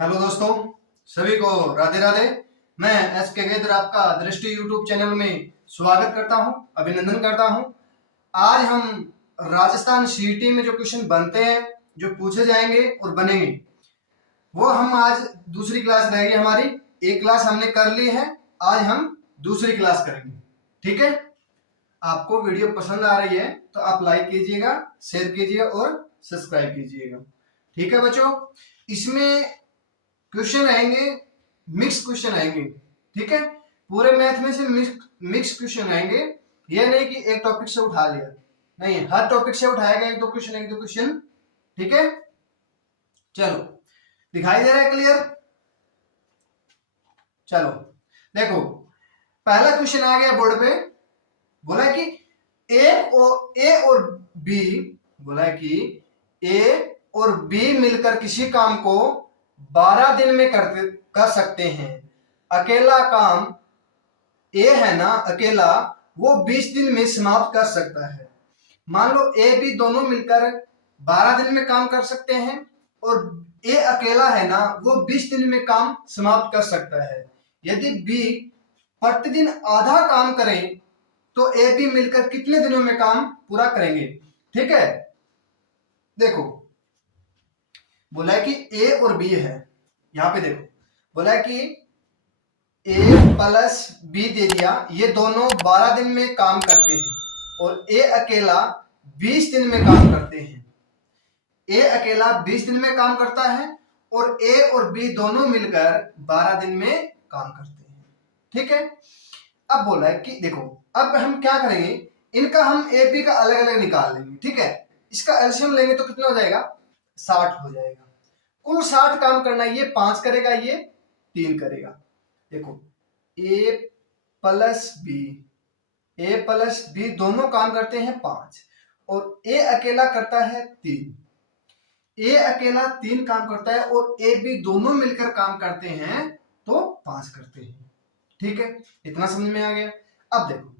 Hello दोस्तों, सभी को राधे राधे। मैं एस के गेद्र आपका दृष्टि यूट्यूब चैनल में स्वागत करता हूं, अभिनंदन करता हूं। आज हम राजस्थान सीईटी में जो क्वेश्चन बनते हैं, जो पूछे जाएंगे और बनेंगे, वो हम आज दूसरी क्लास रहेगी हमारी। एक क्लास हमने कर ली है, आज हम दूसरी क्लास करेंगे। ठीक है, आपको वीडियो पसंद आ रही है तो आप लाइक कीजिएगा, शेयर कीजिएगा और सब्सक्राइब कीजिएगा। ठीक है बच्चों, इसमें क्वेश्चन आएंगे, मिक्स क्वेश्चन आएंगे। ठीक है, पूरे मैथ में से मिक्स क्वेश्चन आएंगे। ये नहीं कि एक टॉपिक से उठा लिया, नहीं, हर टॉपिक से उठाएगा एक दो क्वेश्चन। ठीक है, चलो, दिखाई दे रहा है क्लियर? चलो देखो, पहला क्वेश्चन आ गया बोर्ड पे। बोला कि ए और बी, बोला कि ए और बी मिलकर किसी काम को 12 दिन में कर सकते हैं। अकेला काम ए है ना, अकेला, वो 20 दिन में समाप्त कर सकता है। मान लो ए बी दोनों मिलकर 12 दिन में काम कर सकते हैं और ए अकेला है ना, वो 20 दिन में काम समाप्त कर सकता है। यदि बी प्रतिदिन आधा काम करें तो ए बी मिलकर कितने दिनों में काम पूरा करेंगे? ठीक है, देखो, बोला है कि ए और बी है। यहां पे देखो, बोला है कि ए प्लस बी दे दिया, ये दोनों 12 दिन में काम करते हैं और ए अकेला 20 दिन में काम करते हैं। ए अकेला 20 दिन में काम करता है और ए और बी दोनों मिलकर 12 दिन में काम करते हैं। ठीक है, अब बोला है कि देखो, अब हम क्या करेंगे, इनका हम ए बी का अलग अलग निकाल लेंगे। ठीक है, इसका एलसीएम लेंगे तो कितना हो जाएगा? 60 हो जाएगा। कुल 60 काम करना है, ये 5 करेगा, ये 3 करेगा। देखो, ए प्लस बी दोनों काम करते हैं 5 और ए अकेला करता है 3। ए अकेला 3 काम करता है और ए बी दोनों मिलकर काम करते हैं तो 5 करते हैं। ठीक है, इतना समझ में आ गया। अब देखो,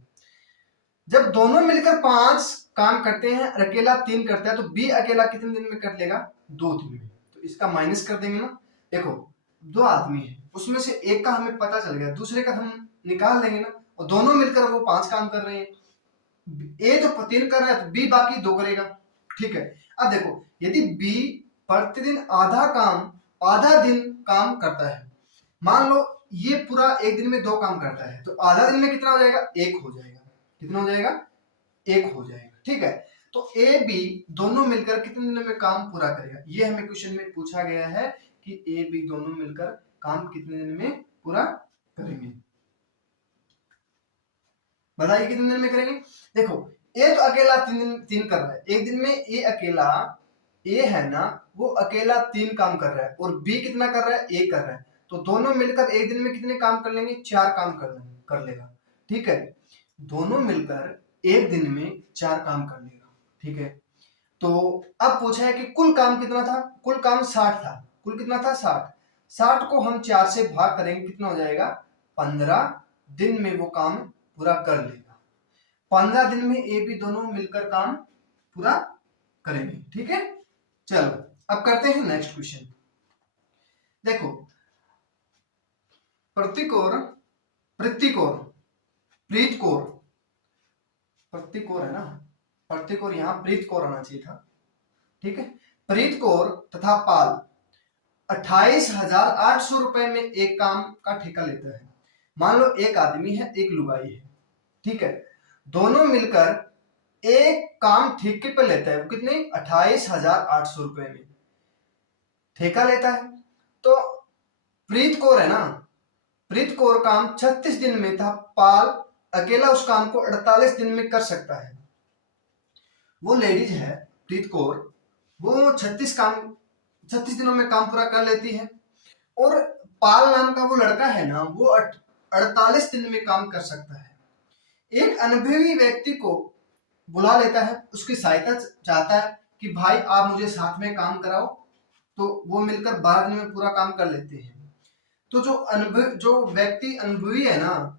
जब दोनों मिलकर 5 काम करते हैं और अकेला 3 करता है तो बी अकेला कितने दिन में कर लेगा? 2 दिन में। तो इसका माइनस कर देंगे ना। देखो, 2 आदमी है, उसमें से एक का हमें पता चल गया, दूसरे का हम निकाल लेंगे ना, और दोनों मिलकर वो 5 काम कर रहे हैं। ए तो 3 कर रहा है तो बी बाकी 2 करेगा। ठीक है, अब देखो, यदि बी प्रतिदिन आधा दिन काम करता है, मान लो ये पूरा एक दिन में 2 काम करता है, तो आधा दिन में कितना हो जाएगा? 1 हो जाएगा। कितना हो जाएगा? 1 हो जाएगा। ठीक है, तो ए बी दोनों मिलकर कितने दिनों में काम पूरा करेगा? ये हमें क्वेश्चन में पूछा गया है कि ए बी दोनों मिलकर काम कितने दिन में पूरा करेंगे। बताइए कितने दिन में करेंगे? देखो, ए तो अकेला 3 कर रहा है, एक दिन में ए अकेला, ए है ना, वो अकेला 3 काम कर रहा है और बी कितना कर रहा है? 1 कर रहा है। तो दोनों मिलकर एक दिन में कितने काम कर लेंगे? 4 काम कर लेगा। ठीक है, दोनों मिलकर एक दिन में 4 काम कर लेगा। ठीक है, तो अब पूछा है कि कुल काम कितना था? कुल काम 60 था। कुल कितना था? 60 को हम 4 से भाग करेंगे, कितना हो जाएगा? 15 दिन में वो काम पूरा कर लेगा। 15 दिन में ए बी दोनों मिलकर काम पूरा करेंगे। ठीक है, चलो अब करते हैं नेक्स्ट क्वेश्चन। देखो, प्रतिकोर है ना, प्रतिकोर, यहां प्रीतकोर आना चाहिए था। ठीक है, प्रीतकोर तथा पाल 28,800 रुपए में एक काम का ठेका लेता है। मान लो एक आदमी है, एक लुगाई है। ठीक है, दोनों मिलकर एक काम ठेके पे लेता है। वो कितने? 28,800 रुपए में ठेका लेता है। तो प्रीतकोर है ना, प्रीतकोर काम 36 दिन में था, पाल अकेला उस काम को 48 दिन में कर सकता है। वो लेडीज है प्रीतकोर, वो 36 दिनों में काम पूरा कर लेती है और पाल नाम का वो लड़का है ना, वो 48 दिन में काम कर सकता है। एक अनुभवी व्यक्ति को बुला लेता है, उसकी सहायता चाहता है कि भाई आप मुझे साथ में काम कराओ, तो वो मिलकर 12 दिन में पूरा काम कर लेते हैं। तो जो व्यक्ति अनुभवी है ना,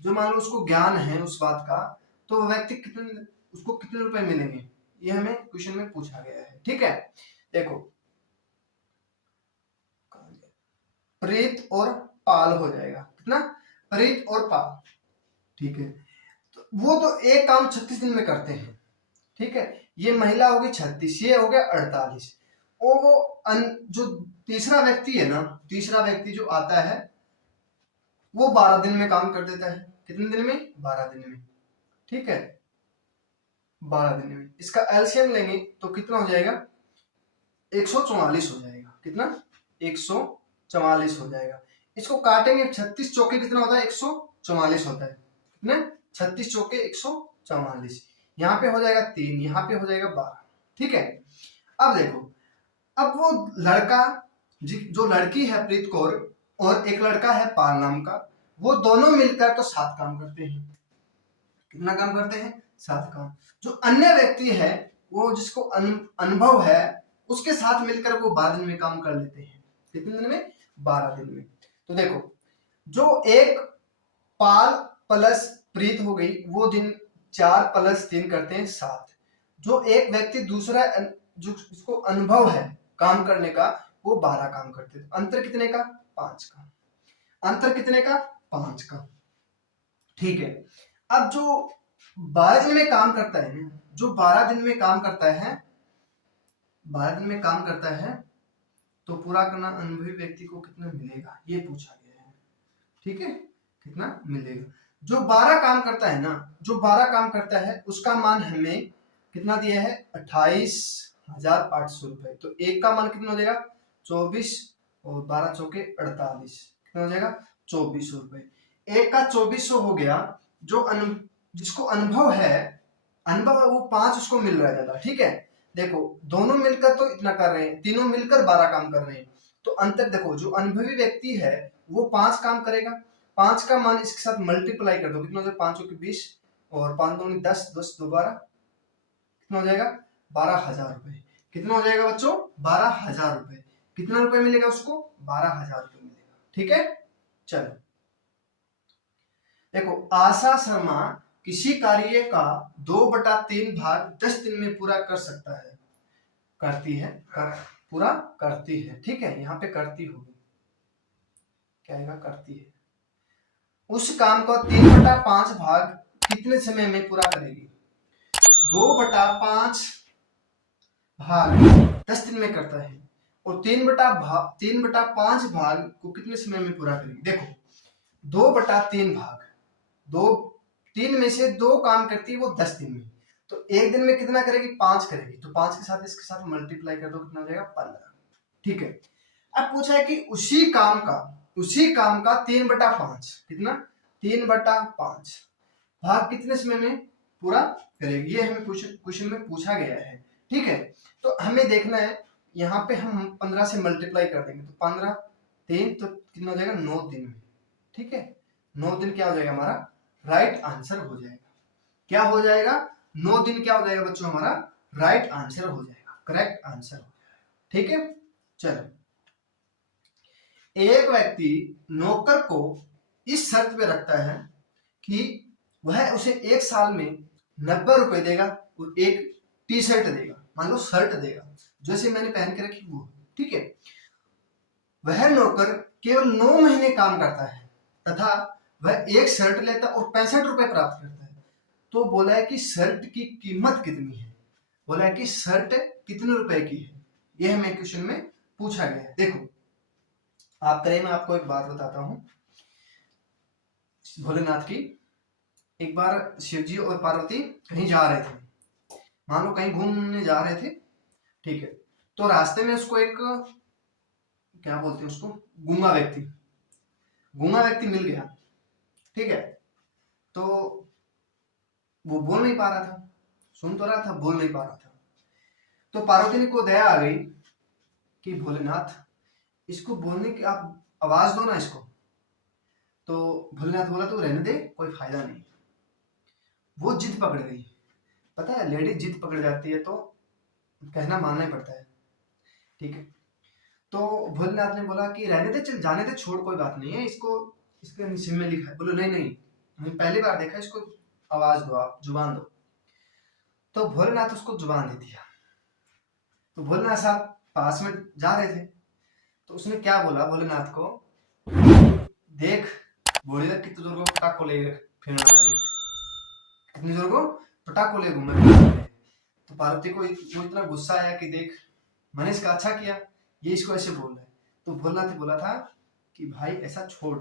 जो मान लो उसको ज्ञान है उस बात का, तो वो व्यक्ति उसको कितने रुपए मिलेंगे? ये हमें क्वेश्चन में पूछा गया है। ठीक है, देखो, प्रीत और पाल हो जाएगा। कितना? प्रीत और पाल। ठीक है, तो वो तो एक काम 36 दिन में करते हैं। ठीक है, ये महिला होगी 36, ये हो गया 48। और वो जो तीसरा व्यक्ति है ना, तीसरा व्यक्ति जो आता है वो 12 दिन में काम कर देता है। कितने दिन में? 12 दिन में। ठीक है, 12 दिन में। इसका एलसीएम लेंगे तो कितना हो जाएगा? 144 हो जाएगा। कितना? 144 हो जाएगा। इसको काटेंगे, 36 चौके कितना होता है? 144 होता है। कितने? 36 चौके 144। यहाँ पे हो जाएगा 3, यहाँ पे हो जाएगा 12। ठीक है, अब देखो, अब वो लड़का जो लड़की है प्रीत कौर और एक लड़का है पाल नाम का, वो दोनों मिलकर तो 7 काम करते हैं। कितना काम करते हैं? 7 काम। जो अन्य व्यक्ति है वो जिसको अनुभव है उसके साथ मिलकर वो 12 दिन में काम कर लेते हैं। कितने दिन में? 12 दिन में। तो देखो, जो एक पाल प्लस प्रीत हो गई वो दिन 4 प्लस 3 करते हैं 7। जो एक व्यक्ति दूसरा जो उसको अनुभव है काम करने का वो 12 काम करते हैं। अंतर कितने का? 5 का। अंतर कितने का? 5 का। ठीक है, अब जो 12 दिन में काम करता है, जो 12 दिन में काम करता है, 12 दिन में काम करता है, तो पूरा करना अनुभवी व्यक्ति को कितना मिलेगा ये पूछा गया है। ठीक है, कितना मिलेगा? जो 12 काम करता है ना, जो 12 काम करता है उसका मान हमें कितना दिया है? 28,800 रुपए। तो एक का मान कितना हो जाएगा? 24 और 12 चौके 48। कितना हो जाएगा? 2400 रुपए। एक का 2400 हो गया। जो जिसको अनुभव है, अनुभव वो 5 उसको मिल रहा है ज्यादा। ठीक है, देखो दोनों मिलकर तो इतना कर रहे हैं, तीनों मिलकर 12 काम कर रहे हैं। तो अंतर देखो, जो अनुभवी व्यक्ति है वो 5 काम करेगा। 5 का मान इसके साथ मल्टीप्लाई कर दो, कितना हो जाएगा? 5 चौके 20 और 5 दूनी 10, 10 दो 12, कितना हो जाएगा? 12,000 रुपए। कितना हो जाएगा बच्चों? 12,000 रुपए। कितना रुपए मिलेगा उसको? 12,000 रुपए मिलेगा। ठीक है, चलो देखो, आशा शर्मा किसी कार्य का 2/3 भाग 10 दिन में पूरा कर सकता है, करती है, पूरा करती है। ठीक है, यहाँ पे करती होगी, क्या आएगा? करती है। उस काम को 3/5 भाग कितने समय में पूरा करेगी? 2/5 भाग 10 दिन में करता है और 3/5 भाग को कितने समय में पूरा करेगी? देखो, 2/3 भाग, 3 में से 2 काम करती है वो 10 दिन में, तो एक दिन में कितना करेगी? 5 करेगी। तो 5 के साथ इसके साथ मल्टीप्लाई कर दो, कितना हो जाएगा? 15। ठीक है, अब पूछा है कि उसी काम का 3/5, कितना? 3/5 भाग कितने समय में पूरा करेगी? ये हमें क्वेश्चन में पूछा गया है। ठीक है, तो हमें देखना है, यहाँ पे हम 15 से मल्टीप्लाई कर देंगे तो 15 3 तो कितना हो जाएगा? 9 दिन में। ठीक है, 9 दिन क्या हो जाएगा हमारा? राइट आंसर हो जाएगा। क्या हो जाएगा? 9 दिन क्या हो जाएगा बच्चों? हमारा राइट आंसर हो जाएगा, करेक्ट आंसर हो जाएगा। ठीक है, चलो, एक व्यक्ति नौकर को इस शर्त पे रखता है कि वह उसे 1 साल में 90 रुपए देगा और एक टी शर्ट देगा, मान लो शर्ट देगा जैसे मैंने पहन के रखी वो। ठीक है, वह नौकर केवल 9 महीने काम करता है तथा वह एक शर्ट लेता और 65 रुपए प्राप्त करता है। तो बोला है कि शर्ट की कीमत कितनी है? बोला है कि शर्ट कितने रुपए की है, ये हमें क्वेश्चन में पूछा गया है। देखो आप करें, मैं आपको एक बात बताता हूं। भोलेनाथ की, एक बार शिवजी और पार्वती कहीं जा रहे थे, मान लो कहीं घूमने जा रहे थे। ठीक है, तो रास्ते में उसको एक, क्या बोलते हैं उसको, गूंगा व्यक्ति मिल गया। ठीक है, तो वो बोल नहीं पा रहा था, सुन तो रहा था, बोल नहीं पा रहा था। तो पार्वती को दया आ गई कि भोलेनाथ इसको बोलने की आप आवाज दो ना इसको। तो भोलेनाथ बोला तो रहने दे, कोई फायदा नहीं। वो जिद पकड़ गई। पता है लेडीज जिद पकड़ जाती है तो कहना मानना ही पड़ता है। ठीक है, तो भोलेनाथ ने बोला कि रहने दे, चल जाने दे, छोड़, कोई बात नहीं है, इसको इसके नसीब में लिखा है। बोलो नहीं नहीं, मैंने पहली बार देखा, इसको आवाज दो, आप जुबान दो। तो भोलेनाथ उसको जुबान दे दिया। तो भोलेनाथ साहब पास में जा रहे थे, तो उसने क्या बोला भोलेनाथ को देख बोली लग कितने जोर को पटाखो ले फिर कितनी जोर को पटाखो ले घूमे। तो पार्वती को इतना गुस्सा आया कि देख मैंने इसका अच्छा किया, ये इसको ऐसे बोल रहा है। तो बोला था कि भाई ऐसा छोड़,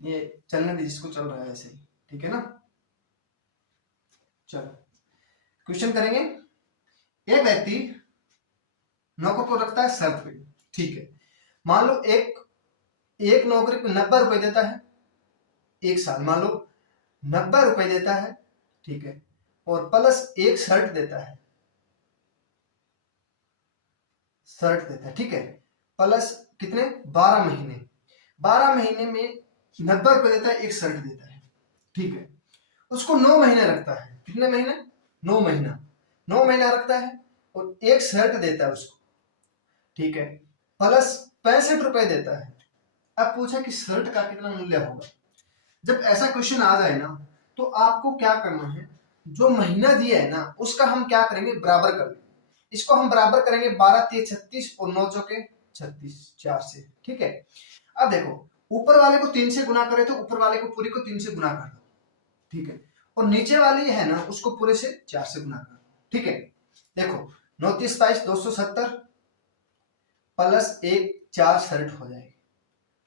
ये चलने दे जिसको चल रहा है ऐसे ही, ठीक है ना। चलो क्वेश्चन करेंगे। एक व्यक्ति नौकर को रखता है शर्त पे, ठीक है। मान लो एक नौकरी को 90 रुपए देता है एक साल, मान लो 90 रुपए देता है, ठीक है, और प्लस एक शर्ट देता है, ठीक है, प्लस कितने 12 महीने, 12 महीने में 90 रुपए देता है, एक शर्ट देता है, ठीक है। उसको 9 महीने रखता है, कितने महीने 9 महीना, 9 महीना रखता है और एक शर्ट देता है उसको, ठीक है, प्लस 65 रुपए देता है। अब पूछा कि शर्ट का कितना मूल्य होगा। जब ऐसा क्वेश्चन आ जाए ना तो आपको क्या करना है, जो महीना दिया है ना उसका हम क्या करेंगे बराबर कर लेंगे। इसको हम बराबर करेंगे 12 3 36 और 9 चौके 36 4 से, ठीक है। अब देखो ऊपर वाले को 3 से गुना करे तो ऊपर वाले को पूरी को 3 से गुना कर दो, ठीक है, और नीचे वाली है ना उसको पूरे से 4 से गुना कर दो, ठीक है। देखो 9 30 22 270 प्लस एक 4 शर्ट हो जाएगी,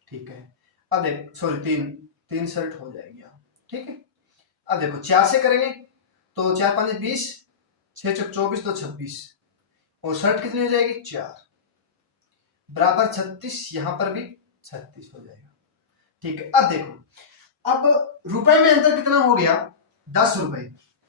ठीक है। अब देख सॉरी तीन शर्ट हो जाएगी यहाँ, ठीक है। अब देखो 4 से करेंगे तो 4 5 20 6 चौक 24 2 26 और शर्ट कितनी हो जाएगी 4 बराबर 36, यहां पर भी 36 हो जाएगा, ठीक है। अब देखो अब रुपए में अंतर कितना हो गया 10 रुपए,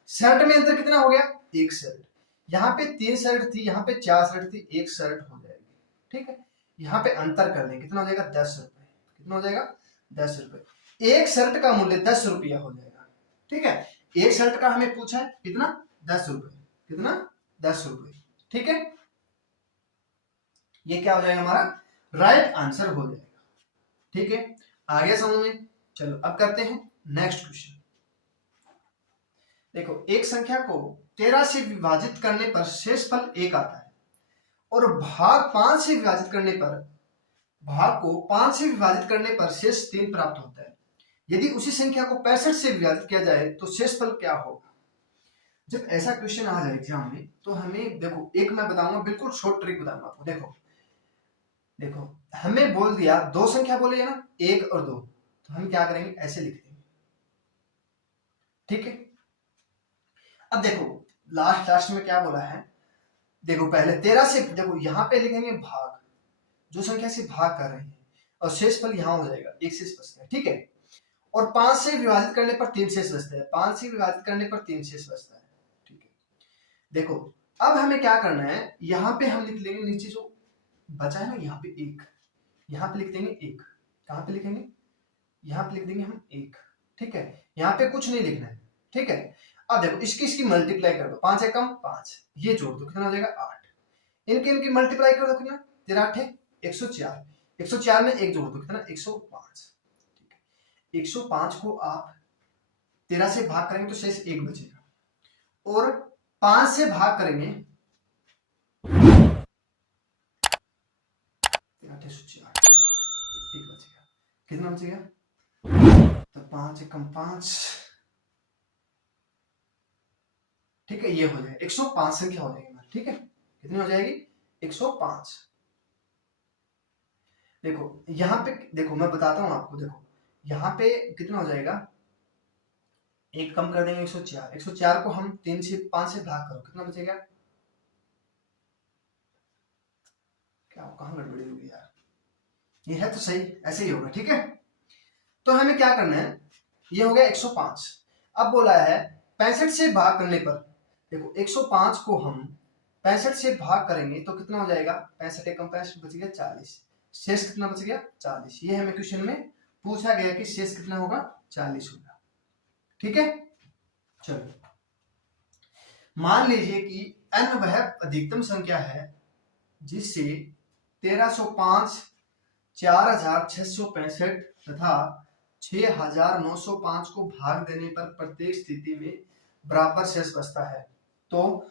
शर्ट में अंतर कितना हो गया एक शर्ट, यहाँ पे 3 शर्ट थी, यहाँ पे 4 शर्ट थी, एक शर्ट हो जाएगी, ठीक है। यहाँ पे अंतर कर लें कितना हो जाएगा 10 रुपए, कितना हो जाएगा 10 रुपए, एक शर्ट का मूल्य 10 रुपया हो जाएगा, ठीक है। एक शर्ट का हमें पूछा है कितना 10 रुपए, कितना 10 रुपए, ठीक है। ये क्या हो जाएगा हमारा राइट आंसर हो जाएगा, ठीक है। आगे समझ में। चलो अब करते हैं नेक्स्ट क्वेश्चन। देखो एक संख्या को 13 से विभाजित करने पर शेषफल 1 आता है और भाग 5 से विभाजित करने पर भाग को 5 से विभाजित करने पर शेष 3 प्राप्त होता है। यदि उसी संख्या को 65 से विभाजित किया जाए तो शेषफल क्या होगा। जब ऐसा क्वेश्चन आ जाए एग्जाम में तो हमें देखो एक मैं बताऊंगा बिल्कुल शॉर्ट ट्रिक बताऊंगा आपको। देखो हमें बोल दिया दो संख्या बोली है ना 1 और 2, तो हम क्या करेंगे ऐसे लिख देंगे, ठीक है। अब देखो लास्ट में क्या बोला है, देखो पहले 13 से देखो यहाँ पे लिखेंगे भाग, जो संख्या से भाग कर रहे हैं, और शेषफल यहाँ हो जाएगा 1 शेष बचता है, ठीक है। और 5 से विभाजित करने पर 3 शेष बचता है, 5 से विभाजित करने पर 3 शेष बचता है, ठीक है। देखो अब हमें क्या करना है, यहाँ पे हम लिख लेंगे नीचे जो बचा है ना यहाँ पे 1, यहाँ पे लिख देंगे 1, कहाँ पे लिखेंगे यहाँ पे लिख देंगे हम 1, ठीक है। यहाँ पे कुछ नहीं लिखना है, ठीक है। अब देखो इसकी मल्टीप्लाई कर दो, 5 है कम 5, ये जोड़ दो कितना हो जाएगा 8, इनकी मल्टीप्लाई कर दो कितना 13 8 104, 104 में 1 जोड़ दो कितना 105, ठीक है। 105 को आप 13 से भाग करेंगे तो शेष 1 बचेगा, और 5 से भाग करेंगे 104, ठीक है 1 बचेगा, कितना बचेगा तो 5 है कम 5, ठीक है। ये हो जाएगा 105 संख्या हो जाएगी, ठीक है। कितनी हो जाएगी 105। देखो यहाँ पे देखो मैं बताता हूं आपको, देखो यहाँ पे कितना हो जाएगा, एक कम कर देंगे 104, 104 को हम 3 से 5 से भाग करो कितना बचेगा, क्या कहां गड़बड़ी होगी यार, ये है तो सही ऐसे ही होगा, ठीक है। तो हमें क्या करना है, ये हो गया 105। अब बोला है 65 से भाग करने पर, देखो 105 को हम 65 से भाग करेंगे तो कितना हो जाएगा, 65 एकम 65 बच गया 40, शेष कितना बच गया 40। ये हमें क्वेश्चन में पूछा गया कि शेष कितना होगा 40 होगा, ठीक है। चलो मान लीजिए कि n वह अधिकतम संख्या है जिससे 1305 4665 तथा 6905 को भाग देने पर प्रत्येक स्थिति में बराबर शेष बचता है, तो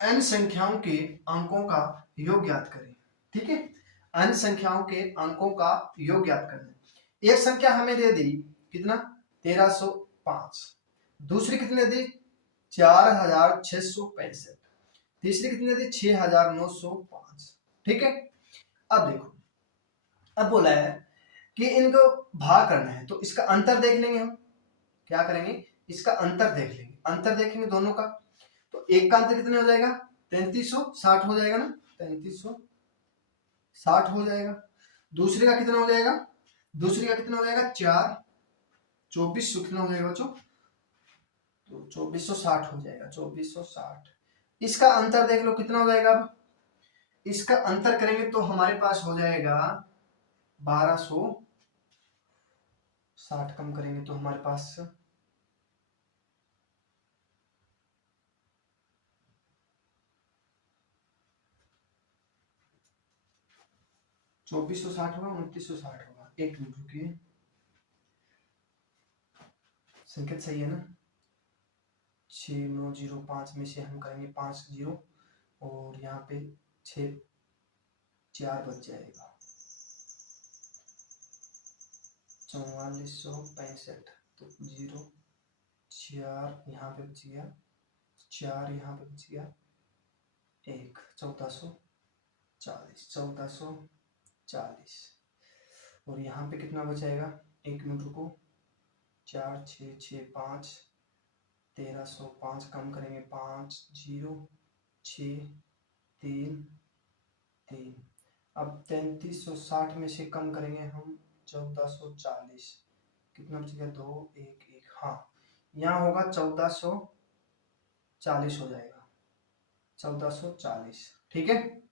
n संख्याओं के अंकों का योग ज्ञात करें, ठीक है। अन्य संख्याओं के अंकों का योग ज्ञात करना है। एक संख्या हमें दे दी कितना 1305, दूसरी कितने दी 4665, तीसरी कितने दी 6905। ठीक है, अब देखो, अब बोला है कि इनको भाग करना है तो इसका अंतर देख लेंगे हम। क्या करेंगे, इसका अंतर देख लेंगे, अंतर देखेंगे दोनों का। तो एक का अंतर कितने हो जाएगा 3360 हो जाएगा ना, 3360 हो जाएगा। दूसरे का कितना हो जाएगा, दूसरे का कितना हो जाएगा 4, 2400 कितना हो जाएगा बच्चों, तो 2460 हो जाएगा, 2460। इसका अंतर देख लो कितना हो जाएगा। अब इसका अंतर करेंगे तो हमारे पास हो जाएगा 1260, कम करेंगे तो हमारे पास 2460 होगा, 2960 होगा। एक मिनट रुकिए, संकेत सही है ना। 6905 में से हम करेंगे 5 0 और यहाँ पे 6 4 बच जाएगा, 4465। तो 0 4 यहाँ पे बच गया, 4 यहाँ पे बच गया, 1 1440, 1440। और यहाँ पे कितना बचाएगा, 1 मिनट रुको, 4 6 6 5 1305 कम करेंगे 5 0 6 3 3। अब 3360 में से कम करेंगे हम 1440, कितना बचेगा 2 1 1। हाँ, यहाँ होगा 1440 हो जाएगा, 1440। ठीक है,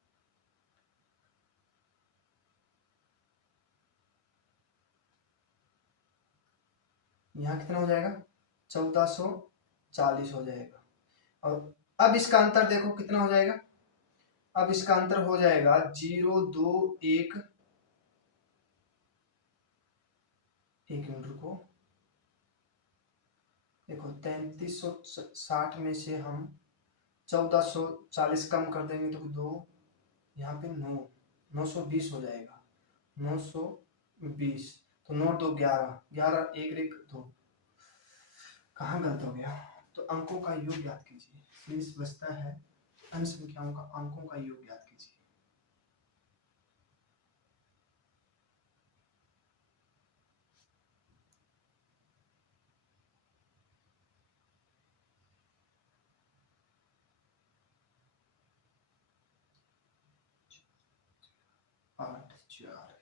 यहाँ कितना हो जाएगा 1440 हो जाएगा। और अब इसका अंतर देखो कितना हो जाएगा, अब इसका अंतर हो जाएगा 0 2 1। एक मिनट रुको, देखो 3360 में से हम 1440 कम कर देंगे तो 2, यहाँ पे 9 920 हो जाएगा, 920। तो 9 2 11 11 1 1 2, कहाँ गलत हो गया। तो अंकों का योग ज्ञात कीजिए, शेष बचता है अन्य संख्याओं का अंकों का योग ज्ञात कीजिए। आठ 4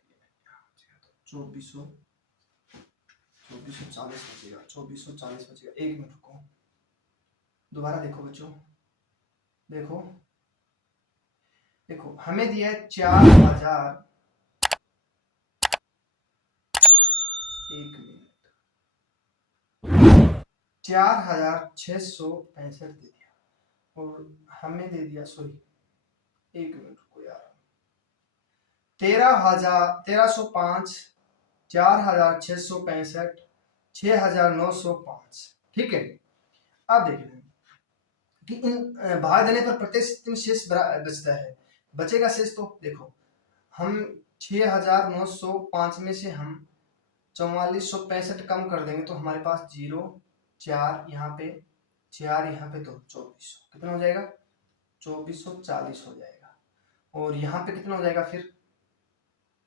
2440 बचेगा, 2440 बचेगा। एक मिनट रुको, दोबारा देखो बच्चों, देखो देखो हमें दिया है 4000, एक मिनट, 4665 दे दिया और हमें दे दिया, सॉरी एक मिनट रुको यार, 1305 4665 6905। ठीक है, अब देखिए कि इन भाग देने पर प्रत्येक शेष बचता है, बचेगा शेष। तो देखो हम 6905 में से हम 4465 कम कर देंगे तो हमारे पास 0 4 यहाँ पे 4 यहाँ पे, तो 2400 कितना हो जाएगा 2440 हो जाएगा। और यहाँ पे कितना हो जाएगा फिर,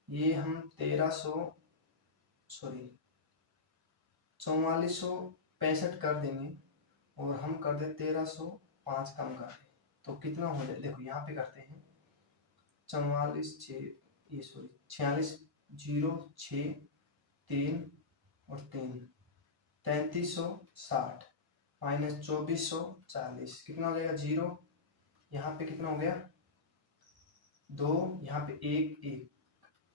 ये हम 4465 कर देंगे और हम कर दे 1305 कम कर दे तो कितना हो जाए, देखो यहाँ पे करते हैं 44 6 ये 46 0 6 3 और 3 3360 माइनस 2440 कितना हो जाएगा 0, यहाँ पे कितना हो गया 2, यहाँ पे 1 1।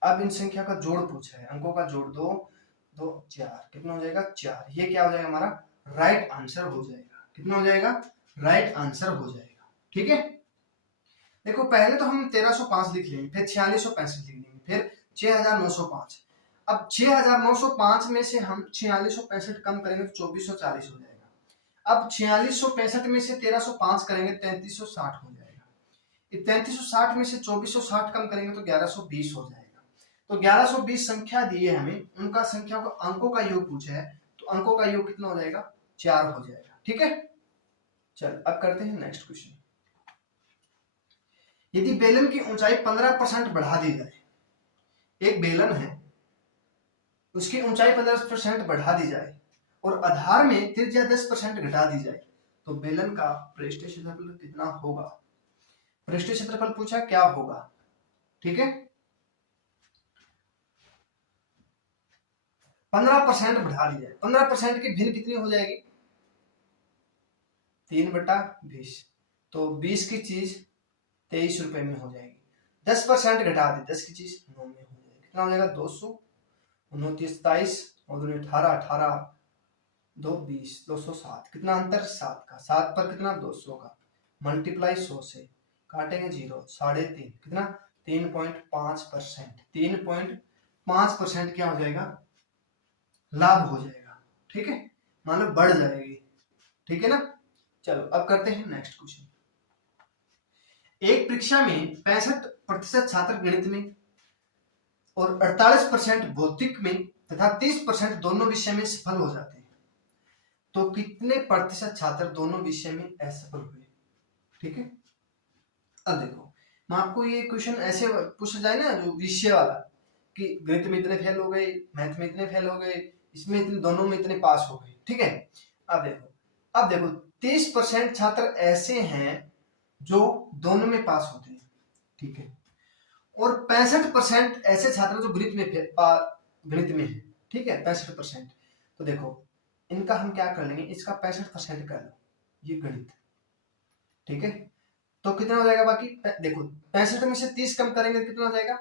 अब इन संख्या का जोड़ पूछा है, अंकों का जोड़ 2 2 4 कितना हो जाएगा 4। ये क्या हो जाएगा हमारा राइट आंसर हो जाएगा, कितना हो जाएगा राइट आंसर हो जाएगा। ठीक है, देखो पहले तो हम 1305 लिख लेंगे, फिर 4665 लिख लेंगे, फिर 6905। अब 6905 में से हम 4665 कम करेंगे तो 2440 हो जाएगा। अब 4665 में से 1305 करेंगे 3360 हो जाएगा। 3360 में से 2460 कम करेंगे तो 1120 हो जाएगा। तो 1120 संख्या दी है हमें, उनका संख्या को अंकों का योग पूछा है, तो अंकों का योग कितना हो जाएगा, 4 हो जाएगा। ठीक है, चल अब करते हैं नेक्स्ट क्वेश्चन। यदि बेलन की ऊंचाई 15% बढ़ा दी जाए, एक बेलन है उसकी ऊंचाई 15% बढ़ा दी जाए और आधार में त्रिज्या 10% घटा दी जाए, तो बेलन का पृष्ठीय क्षेत्रफल कितना होगा। पृष्ठीय क्षेत्रफल पूछा, क्या होगा। ठीक है, 15% बढ़ा दी जाए, 15% की भिन्न कितनी हो जाएगी, 3/20, तो 20 की चीज 23 रुपए में हो जाएगी। 10% घटा दी, 10 की चीज 9 में हो जाएगी। कितना हो जाएगा, 200, 29, 27 और 18, 18, 2, 20, 207। कितना अंतर, 7 का। 7 पर कितना, 200 का। मल्टीप्लाई 100 से, काटेंगे 0, 3.5, कितना 3.5%। 3.5% क्या हो जाएगा, लाभ हो जाएगा। ठीक है, मतलब बढ़ जाएगी। ठीक है ना, चलो अब करते हैं नेक्स्ट क्वेश्चन। एक परीक्षा में 65% छात्र गणित में और 48% भौतिक में तथा 30% दोनों विषय में सफल हो जाते हैं, तो कितने प्रतिशत छात्र दोनों विषय में असफल हुए। ठीक है, अब देखो मैं आपको ये क्वेश्चन ऐसे पूछा जाए ना, जो विषय वाला, कि गणित में इतने फेल हो गए, मैथ में इतने फेल हो गए, इसमें इतने, दोनों में इतने पास हो गए। ठीक है, अब देखो 30% छात्र ऐसे हैं जो दोनों में पास होते हैं। ठीक है, और 65% ऐसे छात्र जो गणित में है। ठीक है, 65%। तो देखो इनका हम क्या कर लेंगे, इसका 65% कर लो, ये गणित। ठीक है, तो कितना हो जाएगा बाकी, देखो 65 में से 30 कम करेंगे तो कितना हो जाएगा,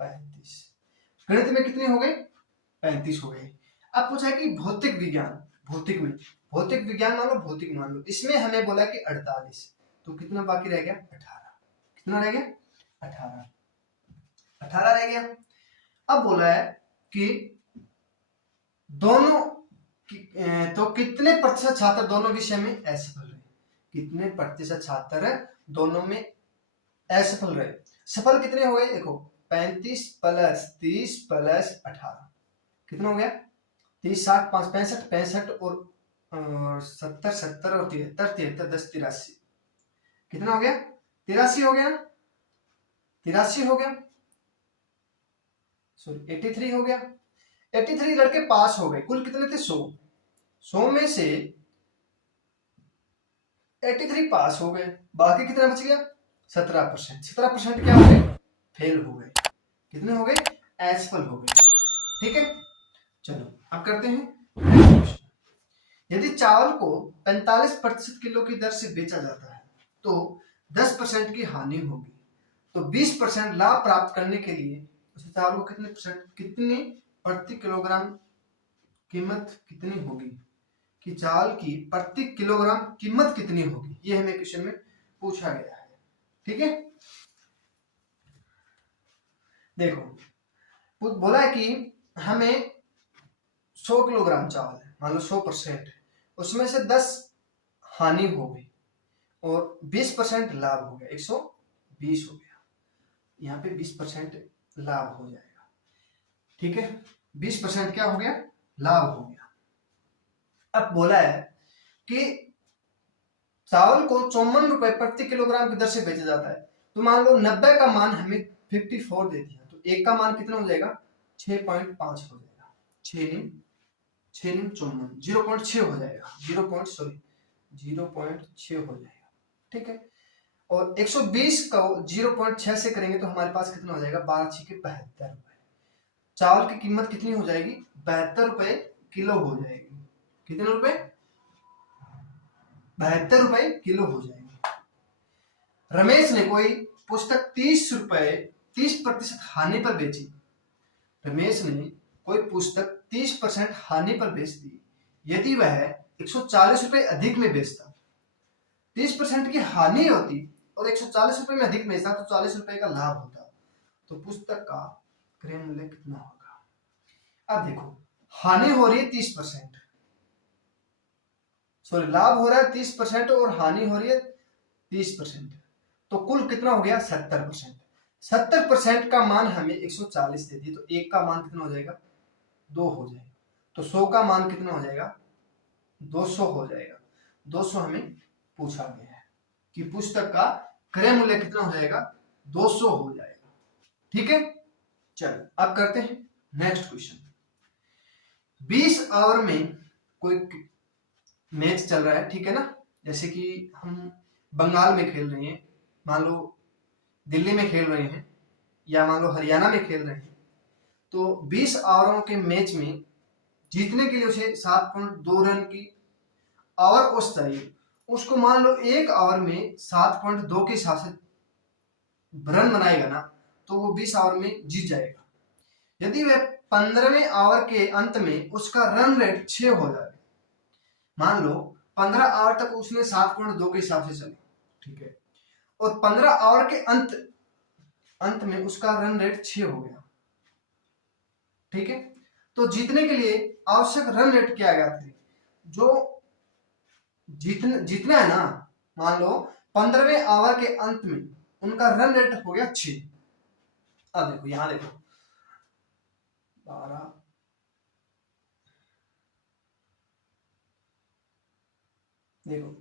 35। गणित में कितने हो गए, 35 हो गए। अब पूछा है कि भौतिक विज्ञान, भौतिक मान लो, इसमें हमें बोला कि 48, तो कितना बाकी रह गया, 18। कितना रह गया, 18 रह गया। अब बोला है कि दोनों तो कितने प्रतिशत छात्र दोनों विषय में असफल रहे, कितने प्रतिशत छात्र दोनों में असफल रहे। सफल कितने हो गए, देखो 35 + 30 + 18 कितना हो गया, 30, 60, 5, 65, 65 और 70, 70 और 73, 73, 10, 83, कितना हो गया, 83 हो गया, 83 हो गया, सॉरी 83 हो गया। 83 लड़के पास हो गए, कुल कितने थे, 100 में से 83 पास हो गए, बाकी कितना बच गया, 17%। 17% क्या हो गए, फेल हो गए। कितने हो गए, असफल हो गए। ठीक है, चलो अब करते हैं। यदि चावल को 45% किलो की दर से बेचा जाता है तो 10% की हानि होगी, तो 20% लाभ प्राप्त करने के लिए उस चावल को कितनी प्रति किलोग्राम कीमत कितनी होगी, कि चावल की प्रति किलोग्राम कीमत कितनी होगी, ये हमें क्वेश्चन में पूछा गया है। ठीक है, देखो बोला है कि हमें 100 किलोग्राम चावल है, मान लो 100%, उसमें से 10 हानि हो गई और 20% लाभ हो गया, 120 हो गया। यहाँ पे 20% लाभ हो जाएगा। ठीक है, 20% क्या हो गया, लाभ हो गया। अब बोला है कि चावल को 54 रुपए प्रति किलोग्राम की दर से बेचा जाता है, तो मान लो 90 का मान हमें 54 दे दिया, तो एक का मान कितना हो जाएगा, 6.5 हो जाएगा। 6 × 54, 0.6 हो जाएगा, 0.6 हो जाएगा। ठीक है, और 120 को 0.6 से करेंगे तो हमारे पास कितना हो जाएगा, 12×6 = 72 रुपए। चावल की कीमत कितनी हो जाएगी, 72 रुपए किलो हो जाएगी। कितने रुपए, 72 रुपए किलो हो जाएगी। रमेश ने कोई पुस्तक 30% हानि पर बेची, रमेश ने कोई पुस्तक 30% हानि पर बेच दी, यदि वह 140 रुपए अधिक में बेचता, 30% की हानि होती और 140 रुपए में अधिक बेचता तो 40 रुपए का लाभ होता, तो पुस्तक का क्रय मूल्य कितना होगा। अब देखो हानि हो रही है 30%, सॉरी लाभ हो रहा है 30% और हानि हो रही है 30%, तो कुल कितना हो गया 70%। 70% का मान हमें 140 दे दी, तो 1 का मान कितना हो जाएगा 2 हो जाएगा। तो 100 का मान कितना हो जाएगा 200 हो जाएगा। 200 हमें पूछा गया है कि पुस्तक का क्रय मूल्य कितना हो जाएगा 200 हो जाएगा। ठीक है, चलो अब करते हैं नेक्स्ट क्वेश्चन। 20 ओवर में कोई मैच चल रहा है, ठीक है ना, जैसे कि हम बंगाल में खेल रहे हैं, मान लो दिल्ली में खेल रहे हैं, या मान लो हरियाणा में खेल रहे हैं। तो 20 ओवरों के मैच में जीतने के लिए उसे 7.2 रन की ओवर औसत चाहिए। उसको मान लो एक ओवर में 7.2 के हिसाब से रन बनाएगा ना, तो वो 20 ओवर में जीत जाएगा। यदि वह 15वें ओवर के अंत में उसका रन रेट 6 हो जाए, मान लो 15 ओवर तक उसने 7.2 के हिसाब से चला, ठीक है, और 15 ओवर के अंत में उसका रन रेट 6 हो गया, ठीक है, तो जीतने के लिए आवश्यक रन रेट क्या गया था, जो जीतना है ना, मान लो 15वें ओवर के अंत में उनका रन रेट हो गया 6। अब देखो यहां देखो 12, देखो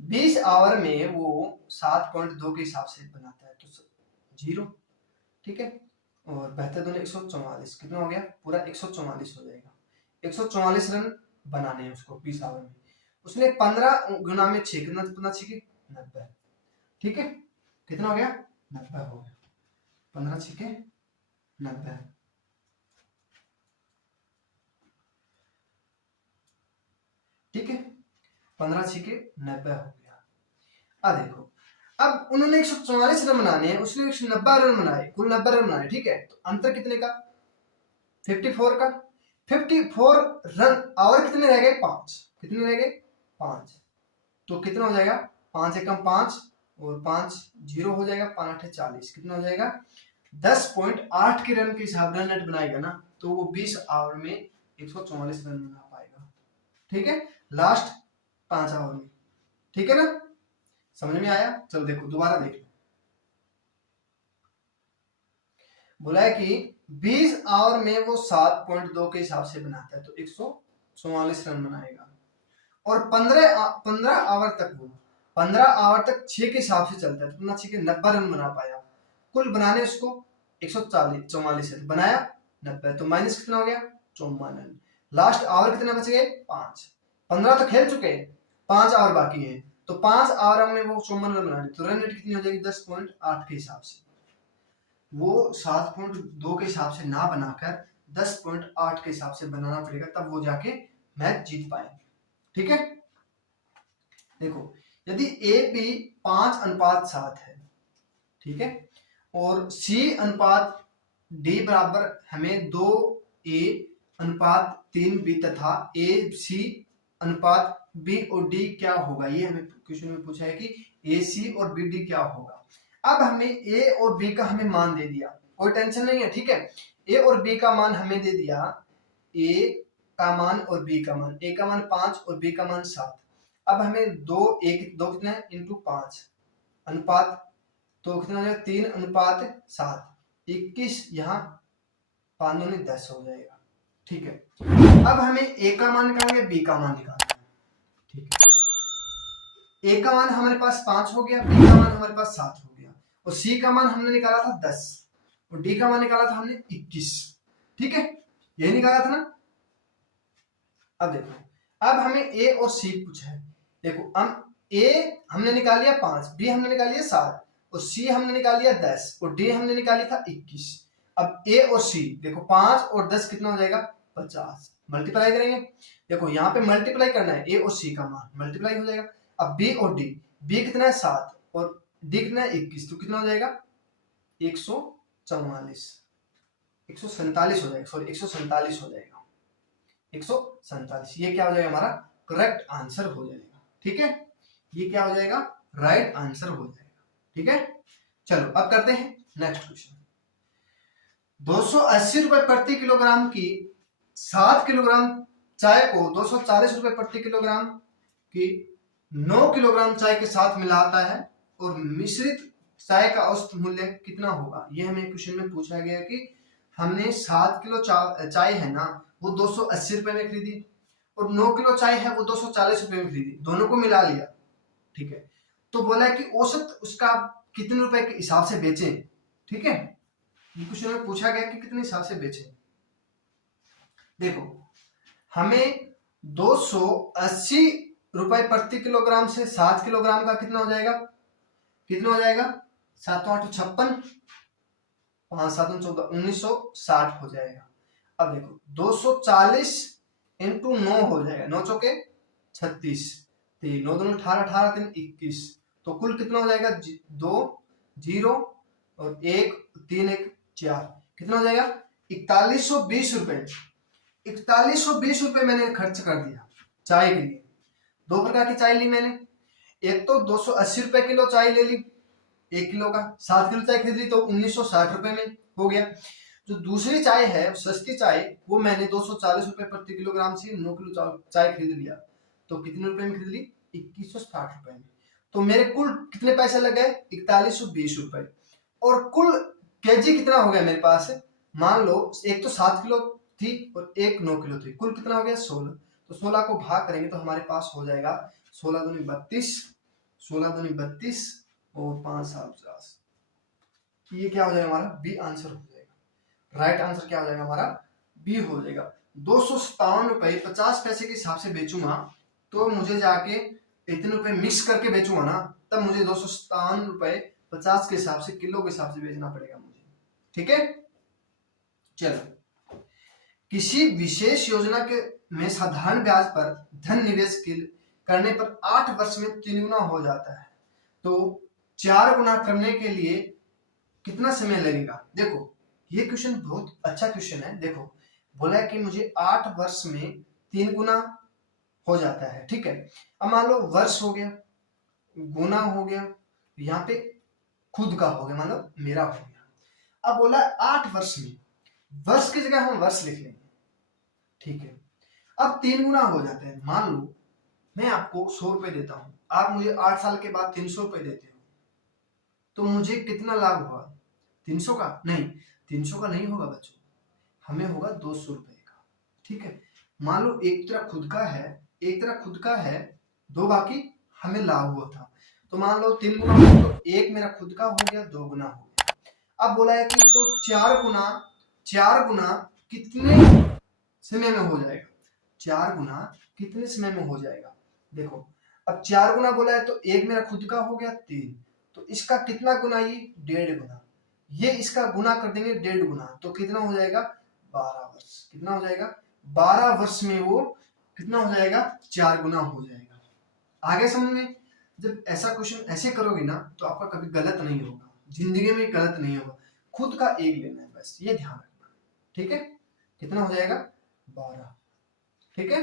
20 ओवर में वो 7.2 के हिसाब से बनाता है, तो 0, ठीक है, और बेहतर दोनों 144 कितना हो गया पूरा 144 हो जाएगा। 144 रन बनाने हैं उसको 20 ओवर में। उसने 15 गुना में 6 कितना 90, ठीक है, कितना हो गया 90 हो गया, 15 6 90, ठीक है, 15 6 90 हो गया। अब देखो, अब उन्होंने 144 रन बनाने हैं, उसने 190 रन बनाए, कुल 90 रन बनाए, ठीक है, तो अंतर कितने का 54 का। 54 रन और कितने रह गए 5, कितने रह गए 5, तो कितना हो जाएगा 5 एकम 5 और 5 0 हो जाएगा, 5 8 40, कितना हो जाएगा 10.8 के रन के हिसाब रन नेट बनाएगा ना, तो वो 20 ओवर में 144 रन बना पाएगा, ठीक है, लास्ट 5 ओवर में, ठीक है ना, समझ में आया। चलो देखो दोबारा देख लो, बोला है कि 20 ओवर में वो 7.2 के हिसाब से बनाता है, तो 144 रन बनाएगा, और 15 ओवर तक वो 15 ओवर तक 6 के हिसाब से चलता है, तो कितना 6 के 90 रन बना पाया। कुल बनाने उसको 144 है, बनाया 90, तो माइनस कितना हो गया 54 रन। लास्ट ओवर कितने बच गए 5, 15 तो खेल चुके हैं, 5 ओवर बाकी है, तो 5 ओवर में वो 54 रन बना, तो रन रेट कितनी हो जाएगी 10.8 के हिसाब से। वो 7.2 के हिसाब से ना बनाकर 10.8 के हिसाब से बनाना पड़ेगा, तब वो जाके मैच जीत पाएंगे, ठीक है। देखो यदि ए बी 5:7 है, ठीक है, और सी अनुपात डी बराबर हमें 2A/3B तथा ए सी अनुपात बी और डी क्या होगा, ये हमें क्वेश्चन में पूछा है कि ए सी और बी डी क्या होगा। अब हमें ए और बी का हमें मान दे दिया, कोई टेंशन नहीं है, ठीक है, ए और बी का मान हमें दे दिया, ए का मान और बी का मान, ए का मान 5 और बी का मान 7। अब हमें 2 कितना है इंटू 5 अनुपात, तो कितना हो जाएगा 3:7, 21, यहाँ 5 दूनी 10 हो जाएगा, ठीक है। अब हमें ए का मान निकालना है, बी का मान निकालना है, ठीक है, ए का मान हमारे पास 5 हो गया, बी का मान हमारे पास 7 हो गया, और सी का मान हमने निकाला था 10, और डी का मान निकाला था हमने 21, ठीक है, यही निकाला था ना। अब देखो, अब हमें ए और सी पूछा है, देखो हम ए हमने निकाल लिया 5, बी हमने निकाल लिया 7, और सी हमने निकाल लिया 10, और डी हमने निकाली था 21। अब ए और सी देखो 5 और 10 कितना हो जाएगा 50, मल्टीप्लाई करेंगे, देखो यहाँ पे मल्टीप्लाई करना है, ए और सी का मान मल्टीप्लाई हो जाएगा। अब बी और डी, बी कितना है 7 और डी कितना है 21, तो कितना हो जाएगा 147 हो जाएगा, सॉरी 147 हो जाएगा, 147, ये क्या हो जाएगा हमारा करेक्ट आंसर हो जाएगा, ठीक है, ये क्या हो जाएगा राइट आंसर हो जाएगा, ठीक है। चलो अब करते हैं नेक्स्ट क्वेश्चन। 280 रुपए प्रति किलोग्राम की 7 किलोग्राम चाय को 240 रुपए प्रति किलोग्राम की 9 किलोग्राम चाय के साथ मिलाता है और मिश्रित चाय का औसत मूल्य कितना होगा। ये हमें क्वेश्चन में पूछा गया कि हमने 7 किलो चाय है ना वो 280 रुपए में खरीदी और 9 किलो चाय है वो 240 रुपए में खरीदी, दोनों को मिला लिया, ठीक है। तो बोला है कि औसत उसका कितने रुपए के हिसाब से बेचें, ठीक है। ये क्वेश्चन में पूछा गया कि कितने हिसाब से बेचें। देखो हमें 280 रुपए प्रति किलोग्राम से 7 किलोग्राम का कितना हो जाएगा, कितना हो जाएगा 7 8 56, 5 7 14 1960 हो जाएगा। अब देखो 240 इंटू 9 हो जाएगा, 9 चौके 36, 9 दूनी 18, 18 3 21, तो कुल कितना हो जाएगा 2 0 और 1 3 1 4, कितना हो जाएगा 4120 रुपए। 4120 रुपए मैंने खर्च कर दिया चाय के लिए। दो प्रकार की चाय ली मैंने, एक तो 280 रुपए किलो चाय ले ली 1 किलो का, 7 किलो चाय खरीद ली तो 1960 रुपए में हो गया। जो दूसरी चाय है सस्ती चाय वो मैंने 240 रुपए प्रति किलोग्राम से 9 किलो चाय खरीद लिया, तो कितने रुपए में खरीद ली 2160 रुपए में। तो मेरे कुल कितने पैसे लग गए 4120 रुपए। और कुल केजी कितना हो गया मेरे पास, मान लो एक तो 7 किलो थी और एक 9 किलो थी, कुल कितना हो गया 16। तो 16 को भाग करेंगे तो हमारे पास हो जाएगा 16 दूनी 32, 16 दूनी 32 और 5 7 50। ये क्या हो जाएगा हमारा बी आंसर हो जाएगा। राइट आंसर क्या हो जाएगा हमारा बी हो जाएगा। 257 रुपए 50 पैसे के हिसाब से बेचूंगा तो मुझे जाके इतने रुपए मिक्स करके बेचूंगा ना, तब मुझे 257 रुपए 50 के हिसाब से किलो के हिसाब से बेचना पड़ेगा मुझे, ठीक है। चलो किसी विशेष योजना के में साधारण ब्याज पर धन निवेश करने पर 8 वर्ष में 3 गुना हो जाता है, तो 4 गुना करने के लिए कितना समय लगेगा। देखो ये क्वेश्चन बहुत अच्छा क्वेश्चन है। देखो बोला है कि मुझे 8 वर्ष में 3 गुना हो जाता है, ठीक है। अब मान लो वर्ष हो गया, गुना हो गया, यहाँ पे खुद का हो गया, मतलब मेरा हो गया। अब बोला 8 वर्ष में, वर्ष की जगह हम वर्ष लिख लेंगे, ठीक है। अब 3 गुना हो जाता है। मान लो मैं आपको 100 रुपए देता हूं, आप मुझे 8 साल के बाद 300 रुपए देते हो, तो मुझे कितना लाभ हुआ 300 का, नहीं 300 का नहीं होगा बच्चों, हमें होगा 200 रुपए का, ठीक है। मान लो एक तरह खुद का है, एक तरह खुद का है, दो बाकी हमें लाभ हुआ था, तो मान लो 3 गुना हो तो एक मेरा खुद का हो गया, 2 गुना हो गया। अब बोला है कि तो 4 गुना कितने समय में हो जाएगा, 4 गुना कितने समय में हो जाएगा। देखो अब 4 गुना बोला है तो एक मेरा खुद का हो गया 3, तो इसका कितना गुना, ये 1.5 गुना, ये इसका गुना कर देंगे 1.5 गुना, तो कितना हो जाएगा 12 वर्ष। कितना हो जाएगा 12 वर्ष में वो कितना हो जाएगा 4 गुना हो जाएगा। आगे समझ में, जब ऐसा क्वेश्चन ऐसे करोगे ना तो आपका कभी गलत नहीं होगा, जिंदगी में गलत नहीं होगा। खुद का एक लेना है बस, ये ध्यान रखना, ठीक है। कितना हो जाएगा 12, ठीक है।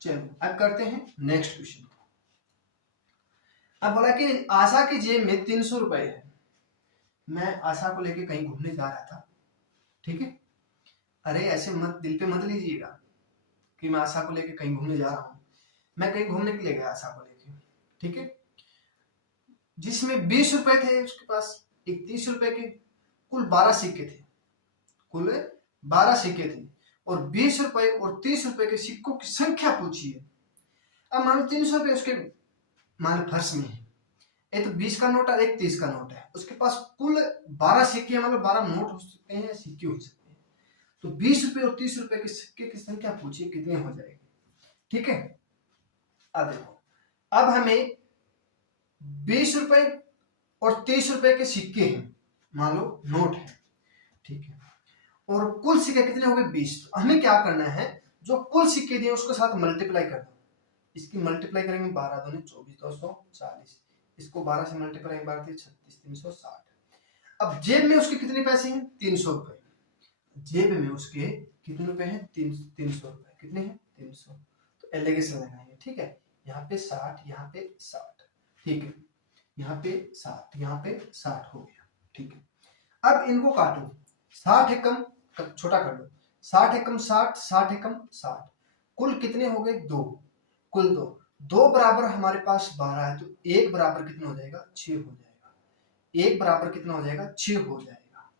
चलो अब करते हैं नेक्स्ट क्वेश्चन। अब बोला कि आशा की जेब में 300 रुपए है। मैं आशा को लेके कहीं घूमने जा रहा था, ठीक है। अरे ऐसे मत दिल पे मत लीजिएगा कि मैं आशा को लेके कहीं घूमने जा रहा हूं, मैं कहीं घूमने के लिए गया आशा को लेके, ठीक है। जिसमें 20 रुपए थे उसके पास, 31 रुपए के, कुल 12 सिक्के थे, कुल 12 सिक्के थे, और 20 रुपए और 30 रुपए के सिक्कों की संख्या पूछी है। अब मान लो 300 रुपए उसके मान लो पर्स में है, एक तो 20 का नोट है, एक 30 का नोट है, उसके पास कुल 12 सिक्के, मतलब 12 नोट हो सकते हैं या सिक्के हो सकते हैं। तो 20 रुपए और 30 रुपए के सिक्के की संख्या पूछिए कितनी हो जाएगी, ठीक है। अब देखो अब हमें 20 रुपए और 30 रुपए के सिक्के हैं, मान लो नोट है, ठीक है, और कुल सिक्के कितने हो गए 20। तो हमें क्या करना है, जो कुल सिक्के दिए उसके साथ मल्टीप्लाई कर दो, इसकी मल्टीप्लाई करेंगे 12 दूनी 24 240, इसको 12 से मल्टीप्लाई 12 36 360। अब जेब में उसके कितने पैसे हैं 300 रुपए, जेब में उसके कितने रुपए हैं 300 रुपए, कितने हैं 300, तो एलिगेशन लगाएंगे, ठीक है। यहाँ पे 60, यहाँ पे 60, ठीक है, यहाँ पे 60, यहाँ पे 60 हो गया, ठीक है। अब इनको काटो, 60 एकम छोटा कर दो, 60 एकम 60, 60 एकम 60, कुल कितने हो गए 2, कुल 2 बराबर हमारे पास 12 है, तो 1 बराबर कितना हो जाएगा 6 हो जाएगा। 1 बराबर कितना हो जाएगा, 6 हो जाएगा।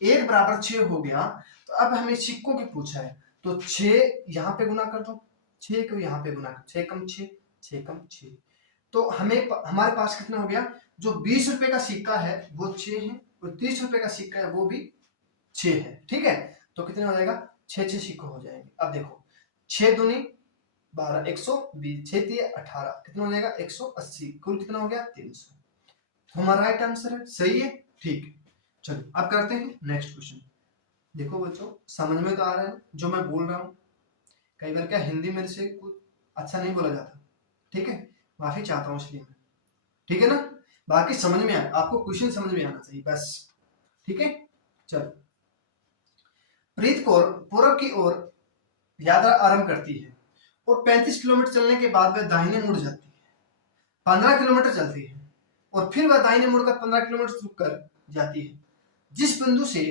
1 बराबर 6 हो गया। तो अब हमें सिक्कों की पूछा है, तो 6 यहाँ पे गुना कर दो, 6 को यहाँ पे गुना कर, 6 कम 6, 6 कम 6, तो हमारे पास कितना हो गया, जो 20 रुपए का सिक्का है वो 6 है, और 30 रुपए का सिक्का है वो भी 6 है। ठीक है, तो कितना हो जाएगा, 6 सिक्के हो जाएंगे। अब देखो 6 दूनी 12, 120, 6 दिए 18, कितना हो जाएगा 180, कुल कितना हो गया 300। तो हमारा राइट आंसर है, सही है। ठीक है, चलो अब करते हैं नेक्स्ट क्वेश्चन। देखो बच्चों, समझ में तो आ रहा है जो मैं बोल रहा हूँ। कई बार क्या हिंदी मेरे से कुछ अच्छा नहीं बोला जाता, ठीक है, माफी चाहता हूँ इसलिए मैं, ठीक है ना। बाकी समझ में आया, आपको क्वेश्चन समझ में आना चाहिए बस, ठीक है। चलो, प्रीत कौर पूर्व की ओर यात्रा आरंभ करती है और 35 किलोमीटर चलने के बाद वह दाहिने मुड़ जाती है। 15 किलोमीटर चलती है और फिर वह दाहिने मुड़कर 15 किलोमीटर रुक कर जाती है। जिस बिंदु से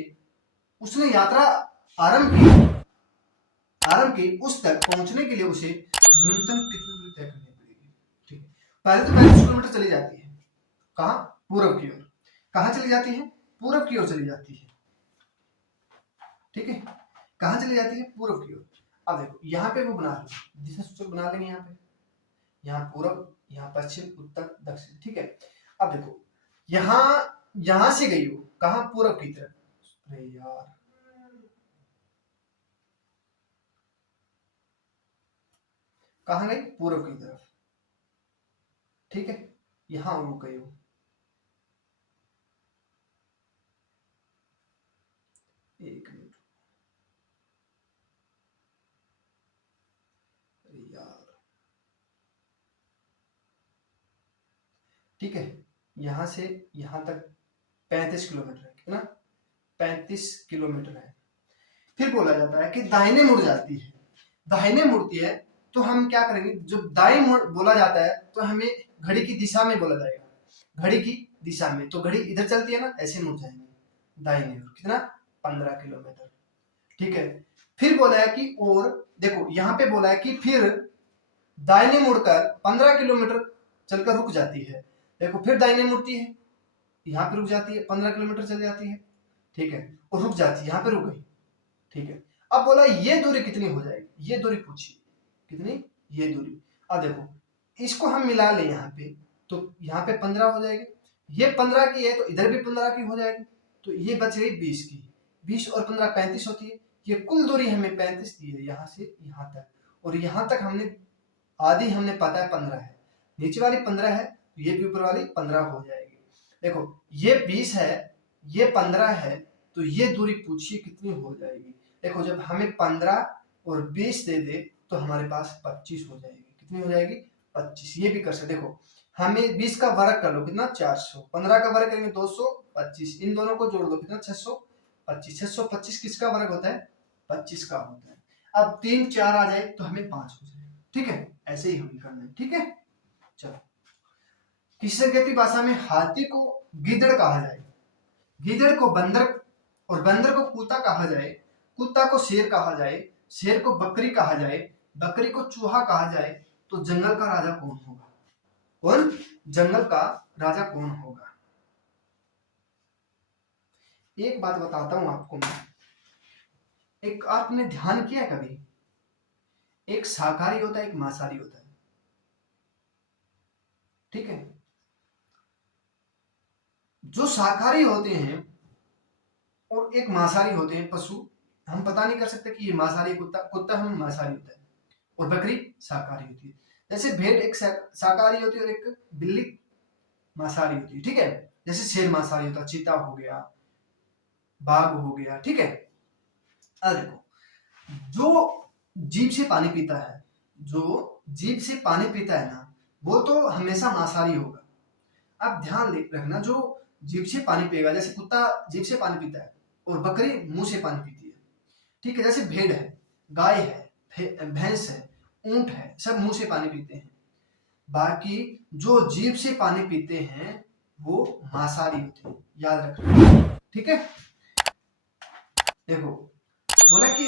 उसने यात्रा आरंभ की उस तक पहुंचने के लिए उसे न्यूनतम कितनी दूरी तय करनी पड़ेगी। ठीक है, पहले तो 35 किलोमीटर चली जाती है, कहाँ, पूर्व की ओर। कहाँ चली जाती है, पूर्व की ओर चली जाती है। ठीक है, कहाँ चली जाती है, पूर्व की ओर। अब देखो यहाँ पे वो बना लो, दिशा सूचक बना लेंगे यहाँ पे, यहाँ पूर्व, यहाँ पश्चिम, उत्तर, दक्षिण। ठीक है, अब देखो यहाँ से गई वो कहाँ, पूर्व की तरफ। अरे यार, कहाँ गई, पूर्व की तरफ। ठीक है, यहाँ रुक गई वो, एक मिनट यार। ठीक है, यहां से यहां तक 35 किलोमीटर है, कितना, 35 किलोमीटर है। फिर बोला जाता है कि दाहिने मुड़ जाती है। दाहिने मुड़ती है तो हम क्या करेंगे, जब दाएं मुड़ बोला जाता है तो हमें घड़ी की दिशा में बोला जाएगा, घड़ी की दिशा में। तो घड़ी इधर चलती है ना, ऐसे मुड़ जाएंगे दाहिने ओर, कितना, 15 किलोमीटर। ठीक है, फिर बोला है कि, और देखो यहाँ पे बोला है कि फिर दाहिने मुड़कर 15 किलोमीटर चलकर रुक जाती है। देखो फिर दाहिने मुड़ती है, यहाँ पे रुक जाती है, 15 किलोमीटर चल जाती है। ठीक है, और रुक जाती है, यहाँ पे रुक गई। ठीक है, अब बोला ये दूरी कितनी हो जाएगी, ये दूरी पूछी कितनी, ये दूरी। अब देखो इसको हम मिला ले यहाँ पे, तो यहाँ पे 15 हो जाएगी, ये 15 की है तो इधर भी 15 की हो जाएगी, तो ये बच गई 20 की। 20 और 15 35 होती है। ये कुल दूरी हमें 35 दी है, यहाँ से यहाँ तक, और यहाँ तक हमने आधी हमने पता है 15 है, नीचे वाली 15 है, तो ये भी ऊपर वाली 15 हो जाएगी। देखो ये 20 है, ये 15 है, तो ये दूरी पूछिए कितनी हो जाएगी। देखो जब हमें 15 और 20 दे दे तो हमारे पास 25 हो जाएगी। कितनी हो जाएगी, 25। ये भी कर सकते, देखो हमें 20 का वर्ग कर लो, कितना, 400, 15 का वर्ग करेंगे 225, इन दोनों को जोड़ दो, कितना, 625। 625 किसका वर्ग होता है, 25 का होता है। अब 3 4 आ जाए तो हमें 5 हो जाए। ठीक है, ऐसे ही हमें करना है। ठीक है, चलो, किसी संकेती भाषा में हाथी को गीदड़ कहा जाए, गीदड़ को बंदर, और बंदर को कुत्ता कहा जाए, कुत्ता को शेर कहा जाए, शेर को बकरी कहा जाए, बकरी को चूहा कहा जाए, तो जंगल का राजा कौन होगा, कौन, जंगल का राजा कौन होगा। एक बात बताता हूं आपको मैं, एक आपने ध्यान किया कभी, एक शाकाहारी होता है, एक मांसाहारी होता है। ठीक है, जो शाकाहारी होते हैं और एक मांसाहारी होते हैं पशु, हम पता नहीं कर सकते कि ये मांसाहारी, कुत्ता, कुत्ता हम मांसाहारी होता है, और बकरी शाकाहारी होती है। जैसे भेड़ एक शाकाहारी होती है और एक बिल्ली मांसाहारी होती है। ठीक है, जैसे शेर मांसाहारी होता है, चीता हो गया, बाघ हो गया। ठीक है, अब देखो जो जीभ से पानी पीता है, जो जीभ से पानी पीता है ना, वो तो हमेशा मांसाहारी होगा। अब ध्यान रखना, जो जीभ से पानी पिएगा, जैसे कुत्ता जीभ से पानी पीता है और बकरी मुंह से पानी पीती है। ठीक है, जैसे भेड़ है, गाय है, भैंस है, ऊंट है, सब मुंह से पानी पीते हैं। बाकी जो जीभ से पानी पीते हैं वो मांसाहारी होते हैं, याद रखना। ठीक है, देखो बोला कि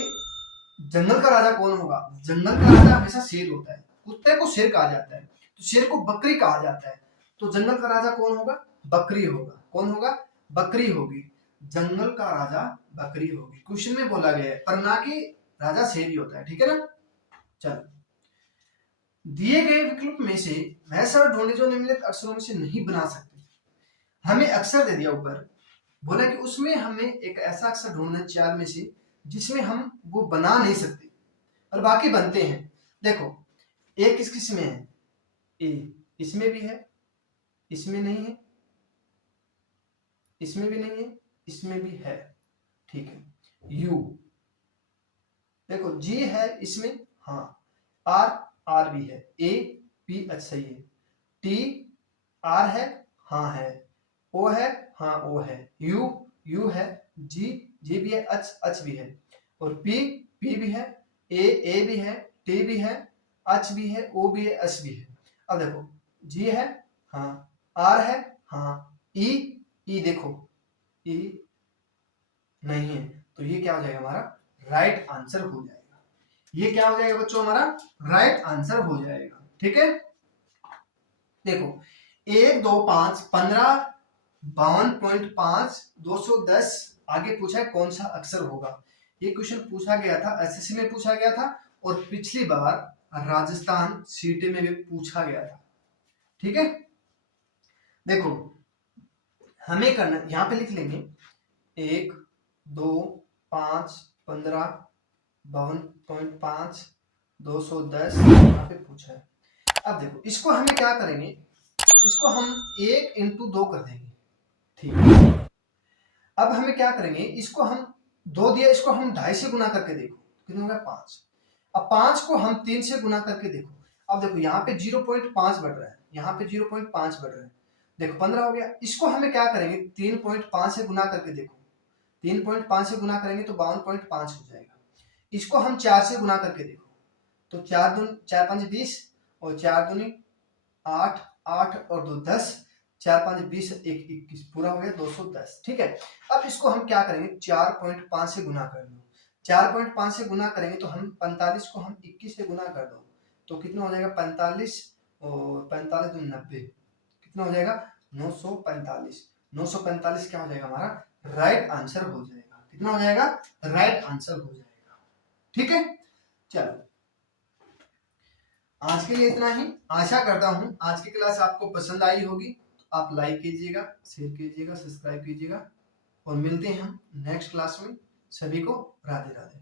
जंगल का राजा कौन होगा, जंगल का राजा हमेशा शेर होता है। कुत्ते को शेर कहा जाता है, तो शेर को बकरी कहा जाता है, तो जंगल का राजा कौन होगा, बकरी होगा। कौन होगा? बकरी होगी। जंगल का राजा बकरी होगी। क्वेश्चन में बोला गया है, पर ना कि राजा शेर ही होता है। ठीक है ना? चलो, दिए गए विकल्प में से वह शब्द ढूंढे जो निम्नलिखित अक्षरों में से नहीं बना सकते। हमें अक्षर दे दिया ऊपर, बोला कि उसमें हमें एक ऐसा अक्षर ढूंढना है 4 में से जिसमें हम वो बना नहीं सकते और बाकी बनते हैं। देखो, ए किस किस में है? ए इसमें भी है, इसमें नहीं है, इसमें भी नहीं है, इसमें भी है। ठीक है। यू देखो, जी है इसमें, हाँ। आर, आर भी है। ए पी, अच्छा सही है। टी, आर है, हाँ है। ओ है, हाँ ओ है। यू, यू है। जी, जी भी है। एच, एच भी है। और पी, पी भी है। ए भी है। टी भी है। एच भी है। ओ भी है। एच भी है। अब देखो, जी है, हाँ। आर है, हाँ। ई, ई देखो, ई नहीं है, तो ये क्या हो जाएगा हमारा? राइट आंसर हो जाएगा। ये क्या हो जाएगा बच्चों? हमारा राइट आंसर हो जाएगा। ठीक है। देखो, 1 2 5 15 52.5 210 आगे पूछा है कौन सा अक्षर होगा। ये क्वेश्चन पूछा गया था, एसएससी में पूछा गया था और पिछली बार राजस्थान सीटी में भी पूछा गया था। ठीक है। देखो, हमें करना, यहां पे लिख लेंगे 1 2 5 15 52.5 210 यहाँ पे पूछा है। अब देखो, इसको हमें क्या करेंगे, इसको हम 1 इंटू 2 कर देंगे। ठीक है। अब हमें क्या करेंगे, इसको हम 2 दिया, इसको हम 2.5 से गुना करके देखो कितना होगा? 5। अब 5 को हम 3 से गुना करके देखो। अब देखो, यहाँ पे 0.5 बढ़ रहा है, यहाँ पे 0.5 बढ़ रहा है। देखो 15 हो गया। इसको हमें क्या करेंगे, 3.5 से गुना करके देखो। 3.5 से गुना करेंगे तो 52.5 हो जाएगा। इसको हम 4 से गुना करके देखो, तो 4 5 20 और 4 दूनी 8, 8 और 2 10, 4 5 20 1 21, पूरा हो गया 210। ठीक है। अब इसको हम क्या करेंगे, 4.5 से गुना कर दो। 4.5 से गुना करेंगे तो हम 45 को हम 21 से गुना कर दो, तो कितना हो जाएगा? 45 और 45 तो 90, कितना हो जाएगा? 945। 945 क्या हो जाएगा हमारा? राइट आंसर हो जाएगा। कितना हो जाएगा? राइट आंसर हो जाएगा। ठीक है। चलो, आज के लिए इतना ही। आशा करता हूं आज की क्लास आपको पसंद आई होगी। आप लाइक कीजिएगा, शेयर कीजिएगा, सब्सक्राइब कीजिएगा और मिलते हैं हम नेक्स्ट क्लास में। सभी को राधे राधे।